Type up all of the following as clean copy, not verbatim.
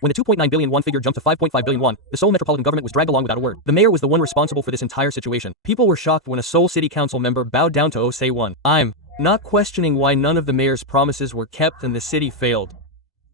When the 2.9 billion won figure jumped to 5.5 billion won, the Seoul metropolitan government was dragged along without a word. The mayor was the one responsible for this entire situation. People were shocked when a Seoul city council member bowed down to Ose훈. I'm not questioning why none of the mayor's promises were kept and the city failed.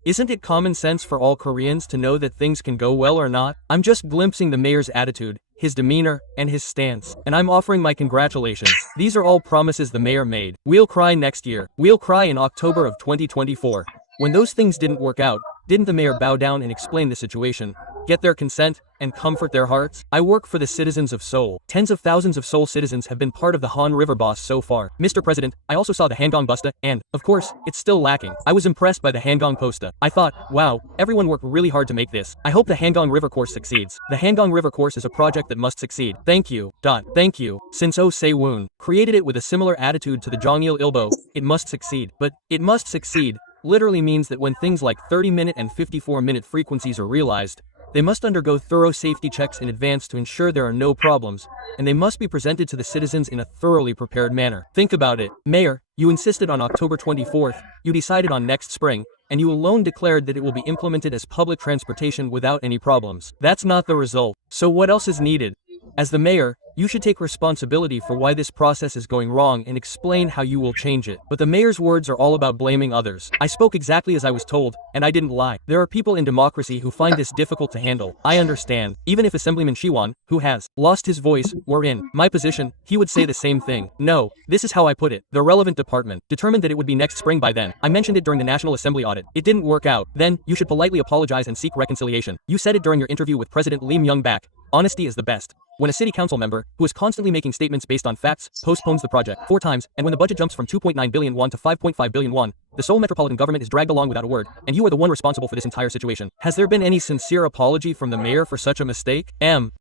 Isn't it common sense for all Koreans to know that things can go well or not? I'm just glimpsing the mayor's attitude, his demeanor, and his stance, and I'm offering my congratulations. These are all promises the mayor made. We'll cry next year. We'll cry in October of 2024. When those things didn't work out, didn't the mayor bow down and explain the situation, get their consent, and comfort their hearts? I work for the citizens of Seoul. Tens of thousands of Seoul citizens have been part of the Han River boss so far. Mr. President, I also saw the Hanggang Busta, and, of course, it's still lacking. I was impressed by the Hanggang Posta. I thought, wow, everyone worked really hard to make this. I hope the Hanggang River course succeeds. The Hanggang River course is a project that must succeed. Thank you. Thank you. Since Ose훈 created it with a similar attitude to the Jonggil Ilbo, it must succeed. But, it must succeed literally means that when things like 30-minute and 54-minute frequencies are realized, they must undergo thorough safety checks in advance to ensure there are no problems, and they must be presented to the citizens in a thoroughly prepared manner. Think about it. Mayor, you insisted on October 24th, you decided on next spring, and you alone declared that it will be implemented as public transportation without any problems. That's not the result. So what else is needed? As the mayor, you should take responsibility for why this process is going wrong and explain how you will change it. But the mayor's words are all about blaming others. I spoke exactly as I was told, and I didn't lie. There are people in democracy who find this difficult to handle. I understand. Even if Assemblyman Siwon, who has lost his voice, were in my position, he would say the same thing. No, this is how I put it. The relevant department determined that it would be next spring by then. I mentioned it during the National Assembly audit. It didn't work out. Then, you should politely apologize and seek reconciliation. You said it during your interview with President Lee Myung-bak. Honesty is the best. When a city council member, who is constantly making statements based on facts, postpones the project 4 times, and when the budget jumps from 2.9 billion won to 5.5 billion won, the Seoul metropolitan government is dragged along without a word, and you are the one responsible for this entire situation. Has there been any sincere apology from the mayor for such a mistake?